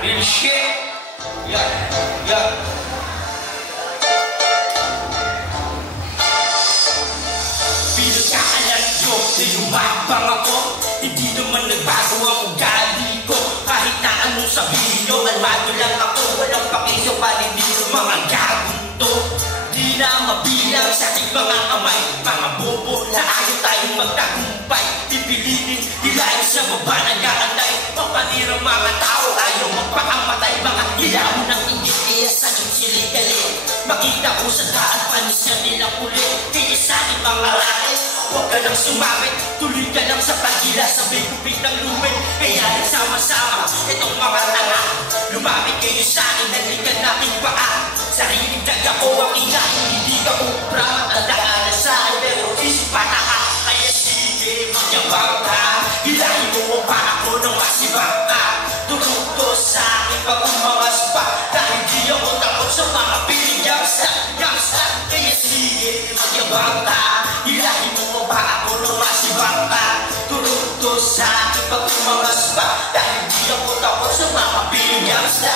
Real shit. Yeah, yeah. Pinagkaalat nyo na yumabang ako. Hindi naman nagbago ang ugali ko. Kahit na anong sabihin nyo, kalmado lang ako. Walang pakisyo panindig ng mga gagong to. Di na mabilang sa ating mga kamay. Mga bobo na ayaw tayong magtagumpay. Pipilitin, hilahin sa baba nag-aantay. Mapanirang mga tao, ayaw magpakamatay. Mga ilaw ng inggit, kaya sa yung silig-galit. Makita ko sa daan, panis na nilang ulit. Kaya sa ating mga rates, huwag ka lang sumamit. Tuloy ka lang sa pagkila, sabay kubig ng lumit. Kaya nagsama-sama, itong mga tanga. Lumapit kayo sa akin, nalikan natin paa. Sariling daga ko ang inahin, hindi ka upra. Matandaan na sa akin, pero isip pataka. Kaya sige, magyabang ka. Hilahin mo pa ako nang masibang ka. Tulog ko sa akin pag umangas pa. Dahil di ako takot sa mga piling yangsta. Kaya sige, magyabang ka. Hilahin mo pa ako nang masibang ka. Tulog ko sa akin pag umangas pa. Dahil di ako takot sa mga piling yangsta.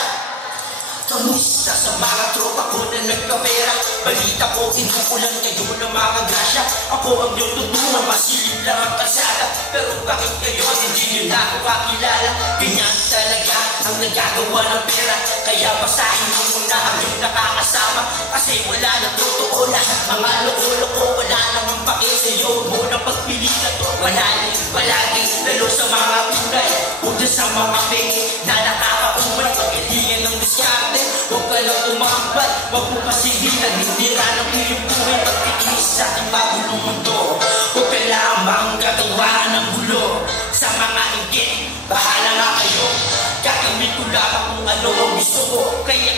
Kamusta sa mga tropa ko na nagkapera? Balita ko, inuulan kayo ng mga grasya. Ako ang iyong tutunan, masilip lang ang kasada. Pero bakit kayo hindi nyo na ako kakilala? Ganyan talaga ang nagagawa ng pera. Kaya basahin mo muna ang iyong nakakasama. Kasi wala na totoo lahat mga loko-loko. Wala namang pake sa'yo mo na pagpilitan. Wala rin palagi, lalo sa mga tunay. O dyan sa mga peke na nakakaumay. Pagkalingan ng diskarte, huwag ka lang tumambay. Huwag mo pasihilan, hindi ranang iyong buhay. Pagtiis sa ating magulong mundo. Huwag ka lamang gagawa ng gulo. Sa mga inggit, bahala nga kayo. Gagamit ko lamang kung ano ang gusto ko. Kaya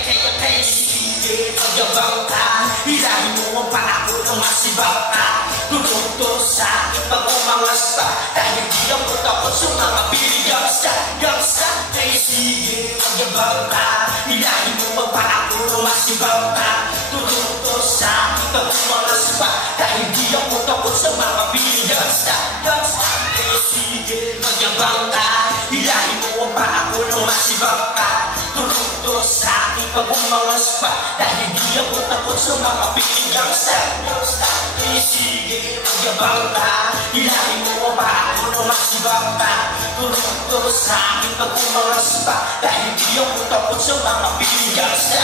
sige, magyabang ka. Hilahin mo ang paa ko ng masibang ka. Tulog to sa akin pag umangas pa. Dahil di ako takot sa mga piling yangsta. Kaya sige, magyabang ka. Hilahin mo ang paa ko ng masibang ka. Tulog to sa akin pag umangas pa. Dahil di ako takot sa mga piling yangsta. Kaya sige, magyabang ka. Hilahin mo ang paa ko ng masibang ka. Tulog to sa akin pag umangas pa. Dahil di ako takot sa mga piling yangsta. Kaya sige, magyabang ka. Hilahin mo ang paa ko ng masibang ka. Tulog to sa akin pag umangas pa. Dahil di ako takot sa mga piling yangsta.